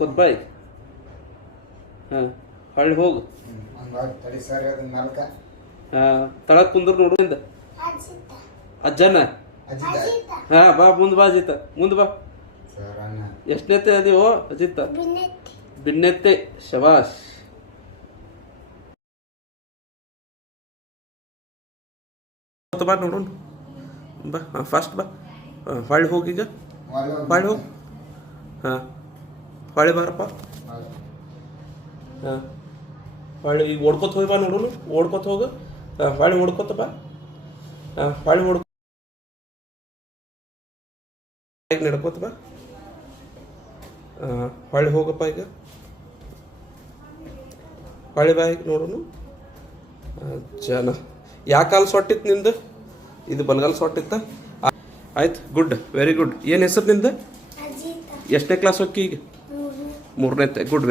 ಕೂತ್ ಬಾಯ್. ಹಾಂ ಹೊಳ್ಳಿ ಹೋಗು. ಹಾಂ ತಳಕ್ ಕುಂದ್ರು ನೋಡು ಇಂದ ಅಜ್ಜನ. ಹಾಂ ಬಾ ಮುಂದೆ ಬಾ ಅಜಿತ, ಮುಂದೆ ಬಾ. ಎಷ್ಟನೇತೆ ಅದೀವೋ ಅಜಿತ? ಬಿನ್ನೆತ್ತೆ. ಶಬಾಷ್. ಬಾ ನೋಡೋಣ ಬಾ. ಹಾಂ ಫಾಸ್ಟ್ ಬಾ. ಹೊಳ್ಳಿ ಹೋಗೀಗ, ಹೊಳ್ಳಿ ಹೋಗು. ಹಾಂ ಹೊಳ್ಳಿ ಬಾರಪ್ಪ. ಹಾಂ ಹೊಳ್ಳಿ ಈಗ ಓಡ್ಕೊತ ಹೋಗಿ ಬಾ ನೋಡೋಣ. ಓಡ್ಕೊತ ಹೋಗು. ಹಾಂ ಹೊಳ್ಳಿ ಓಡ್ಕೊತ ಬಾ. ಹಾಂ ಹೊಳ್ಳಿ ಓಡ್ಕೊ ಈಗ ನಡ್ಕೋತ ಬಾ. ಹಾಂ ಹೊಳ್ಳಿ ಹೋಗಪ್ಪ ಈಗ. ಹೊಳ್ಳಿ ಬಾ ಈಗ ನೋಡೋಣ. ಜನ ಯಾವ ಕಾಲು ಸೊಟ್ಟಿತ್ತು ನಿಂದು? ಇದು ಬಲಗಾಲ ಸೊಟ್ಟಿತ್ತ. ಆಯ್ತು, ಗುಡ್, ವೆರಿ ಗುಡ್. ಏನು ಹೆಸರು ನಿಂದು? ಎಷ್ಟನೇ ಕ್ಲಾಸ್ ಹೋಗಿ ಈಗ? 3ನೇ. Good, very